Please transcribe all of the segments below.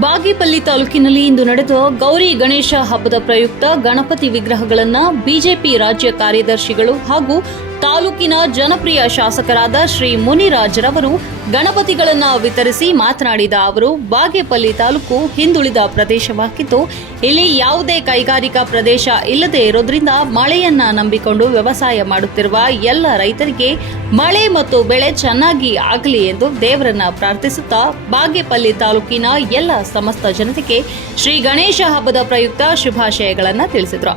ಬಾಗೇಪಲ್ಲಿ ತಾಲೂಕಿನಲ್ಲಿ ಇಂದು ನಡೆದ ಗೌರಿ ಗಣೇಶ ಹಬ್ಬದ ಪ್ರಯುಕ್ತ ಗಣಪತಿ ವಿಗ್ರಹಗಳನ್ನು ಬಿಜೆಪಿ ರಾಜ್ಯ ಕಾರ್ಯದರ್ಶಿಗಳು ಹಾಗೂ ತಾಲೂಕಿನ ಜನಪ್ರಿಯ ಶಾಸಕರಾದ ಶ್ರೀ ಮುನಿರಾಜ್ರವರು ಗಣಪತಿಗಳನ್ನು ವಿತರಿಸಿ ಮಾತನಾಡಿದ ಅವರು, ಬಾಗೇಪಲ್ಲಿ ತಾಲೂಕು ಹಿಂದುಳಿದ ಪ್ರದೇಶವಾಗಿದ್ದು, ಇಲ್ಲಿ ಯಾವುದೇ ಕೈಗಾರಿಕಾ ಪ್ರದೇಶ ಇಲ್ಲದೆ ಇರೋದ್ರಿಂದ ಮಳೆಯನ್ನ ನಂಬಿಕೊಂಡು ವ್ಯವಸಾಯ ಮಾಡುತ್ತಿರುವ ಎಲ್ಲ ರೈತರಿಗೆ ಮಳೆ ಮತ್ತು ಬೆಳೆ ಚೆನ್ನಾಗಿ ಆಗಲಿ ಎಂದು ದೇವರನ್ನ ಪ್ರಾರ್ಥಿಸುತ್ತಾ ಬಾಗೇಪಲ್ಲಿ ತಾಲೂಕಿನ ಎಲ್ಲ ಸಮಸ್ತ ಜನತೆಗೆ ಶ್ರೀ ಗಣೇಶ ಹಬ್ಬದ ಪ್ರಯುಕ್ತ ಶುಭಾಶಯಗಳನ್ನು ತಿಳಿಸಿದರು.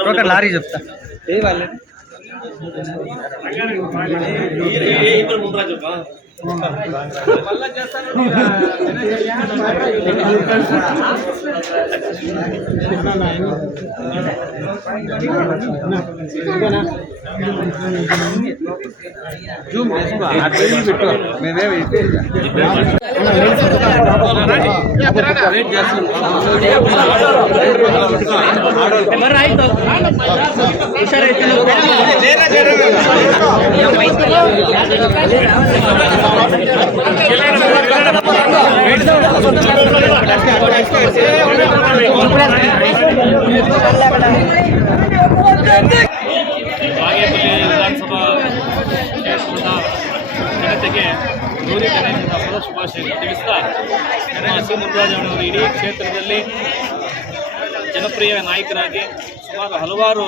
టోటల్ లారీ చెప్తా ఏ వాళ్ళే ఏ ఇప్పుడు ముందు చెప్పా ఆడవాళ్ళు ಬಾಗೇಪಲ್ಲಿ ವಿಧಾನಸಭಾ ಕ್ಷೇತ್ರದ ಜನತೆಗೆ ನೂರಿ ಗಣೇಶನ ಹಬ್ಬದ ಶುಭಾಶಯಗಳು ತಿಳಿಸ್ತಾ ನಮ್ಮ ಸಿ ಮುರುಘರಾಜನವರು ಇಡೀ ಕ್ಷೇತ್ರದಲ್ಲಿ ಜನಪ್ರಿಯ ನಾಯಕರಾಗಿ ಸುಮಾರು ಹಲವಾರು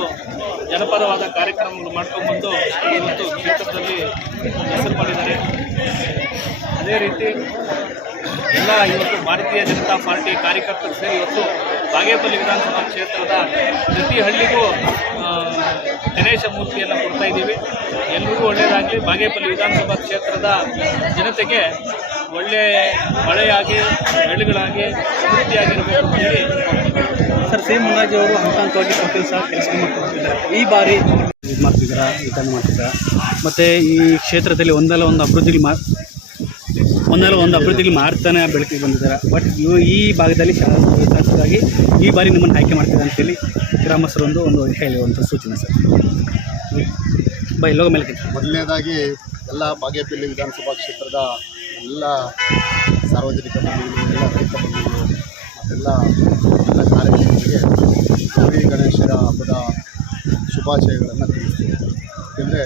ಜನಪರವಾದ ಕಾರ್ಯಕ್ರಮಗಳು ಮಾಡ್ಕೊಂಡ್ಬಂದು ಇವತ್ತು ಕ್ಷೇತ್ರದಲ್ಲಿ ಹೆಸರು ಮಾಡಿದ್ದಾರೆ. ಅದೇ ರೀತಿ ಎಲ್ಲ ಇವತ್ತು ಭಾರತೀಯ ಜನತಾ ಪಾರ್ಟಿ ಕಾರ್ಯಕರ್ತರು ಸೇರಿ ಇವತ್ತು ಬಾಗೇಪಲ್ಲಿ ವಿಧಾನಸಭಾ ಕ್ಷೇತ್ರದ ಪ್ರತಿ ಹಳ್ಳಿಗೂ ಗಣೇಶ ಮೂರ್ತಿಯನ್ನು ಕೊಡ್ತಾ ಇದ್ದೀವಿ. ಎಲ್ರಿಗೂ ಒಳ್ಳೆಯದಾಗಲಿ ಬಾಗೇಪಲ್ಲಿ ವಿಧಾನಸಭಾ ಕ್ಷೇತ್ರದ ಜನತೆಗೆ ಒಳ್ಳೆ ಮಳೆಯಾಗಿ, ಬೆಳೆಗಳಾಗಿ ಸಮೃದ್ಧಿಯಾಗಿರಬೇಕು ಅಂತ ಹೇಳಿ ಸರ್, ಸಿ ಮುನ್ನಾಜಿ ಅವರು ಹಂತ ಹಂತವಾಗಿ ಪ್ರತಿ ಸಹ ಕೆಲಸ ಮಾಡ್ತಿದ್ದಾರೆ. ಈ ಬಾರಿ ಇದು ಮಾಡ್ತಿದ್ದೀರಾ? ಇದನ್ನು ಮಾಡ್ತಿದ್ದೀರಾ? ಮತ್ತು ಈ ಕ್ಷೇತ್ರದಲ್ಲಿ ಒಂದಲ್ಲ ಒಂದು ಅಭಿವೃದ್ಧಿ ಮಾ ಒಂದಲ್ಲ ಒಂದು ಅಭಿವೃದ್ಧಿಗೆ ಮಾಡ್ತಾನೆ ಬೆಳಕಿಗೆ ಬಂದಿದ್ದಾರೆ. ಬಟ್ ಈ ಭಾಗದಲ್ಲಿ ಶಾಸಕರಾಗಿ ಈ ಬಾರಿ ನಿಮ್ಮನ್ನು ಆಯ್ಕೆ ಮಾಡ್ತಿದ್ದಾರೆ ಅಂತೇಳಿ ಗ್ರಾಮಸ್ಥರೊಂದು ಒಂದು ಹೇಳುವಂಥ ಸೂಚನೆ ಸರ್. ಬೈ ಲೋಗ ಮೇಲೆ. ಮೊದಲನೇದಾಗಿ ಎಲ್ಲ ಬಾಗೇಪಲ್ಲಿ ವಿಧಾನಸಭಾ ಕ್ಷೇತ್ರದ ಎಲ್ಲ ಸಾರ್ವಜನಿಕ ಬಂಧುಗಳು ಎಲ್ಲ ರೈತ ಬಂಧುಗಳು ಮತ್ತೆಲ್ಲ ಎಲ್ಲ ಕಾರ್ಯಕರ್ತರಿಗೆ ಗೌರಿ ಗಣೇಶರ ಹಬ್ಬದ ಶುಭಾಶಯಗಳನ್ನು ತಿಳಿಸ್ತೀವಿ ಏಕೆಂದರೆ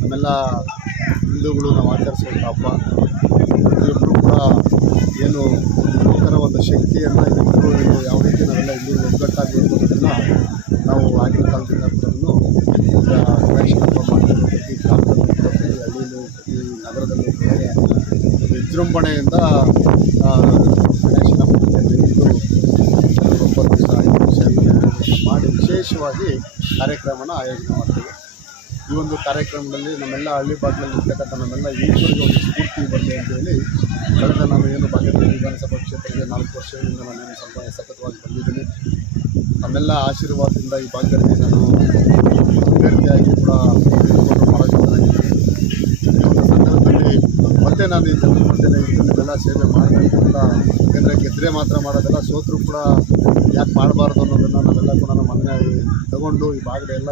ನಮ್ಮೆಲ್ಲ ಹಿಂದೂಗಳು ನಾವು ಆಚರಿಸುವಂಥ ಹಬ್ಬ ಏನು ನೂತನವಾದ ಶಕ್ತಿಯನ್ನು ಇಟ್ಟು ಯಾವ ರೀತಿ ನಾವೆಲ್ಲ ಇಲ್ಲಿ ಒಗ್ಗಟ್ಟಾಗಿ ನಾವು ಆಗಿನ ಕಾಲದಿಂದ ಕೂಡ ಈಗ ಗಣೇಶ ಹಬ್ಬ ಮಾಡ್ತಾರೆ ಪ್ರತಿ ಗ್ರಾಮದಲ್ಲೂ ಪ್ರತಿ ಹಳ್ಳಿಯಲ್ಲೂ ಪ್ರತಿ ನಗರದಲ್ಲೂ ವಿಜೃಂಭಣೆಯಿಂದ ಗಣೇಶನ ಪೂಜೆಯಲ್ಲಿ ದಿವಸ ಮಾಡಿ ವಿಶೇಷವಾಗಿ ಕಾರ್ಯಕ್ರಮನ ಆಯೋಜನೆ ಮಾಡ್ತೀವಿ. ಈ ಒಂದು ಕಾರ್ಯಕ್ರಮದಲ್ಲಿ ನಮ್ಮೆಲ್ಲ ಹಳ್ಳಿ ಭಾಗದಲ್ಲಿ ಇರ್ತಕ್ಕಂಥ ನಮ್ಮೆಲ್ಲ ಈಶ್ವರಿಗೆ ಒಂದು ಸ್ಫೂರ್ತಿ ಬರಲಿ ಅಂತ ಹೇಳಿ ಕಳೆದ ನಾನು ಏನು ಭಾಗದಲ್ಲಿ ವಿಧಾನಸಭಾ ಕ್ಷೇತ್ರಕ್ಕೆ ನಾಲ್ಕು ವರ್ಷಗಳಿಂದ ನಾನು ಸ್ವಲ್ಪ ಸತತವಾಗಿ ಬಂದಿದ್ದೀನಿ. ನಮ್ಮೆಲ್ಲ ಆಶೀರ್ವಾದದಿಂದ ಈ ಭಾಗದಲ್ಲಿ ನಾನು ಅಭ್ಯರ್ಥಿಯಾಗಿ ಕೂಡ ಈ ಒಂದು ಸಂದರ್ಭದಲ್ಲಿ ಮತ್ತೆ ನಾನು ಈ ಜನರ ಮಧ್ಯೆ ಇದನ್ನೆಲ್ಲ ಸೇವೆ ಮಾಡಬೇಕು ಅಂತ ಏಕೆಂದರೆ ಗೆದ್ದರೆ ಮಾತ್ರ ಮಾಡೋದಲ್ಲ, ಸೋತರು ಕೂಡ ಯಾಕೆ ಮಾಡಬಾರ್ದು ಅನ್ನೋದನ್ನು ನಾವೆಲ್ಲ ಕೂಡ ನಮ್ಮ ಮನೆ ತಗೊಂಡು ಈ ಭಾಗದ ಎಲ್ಲ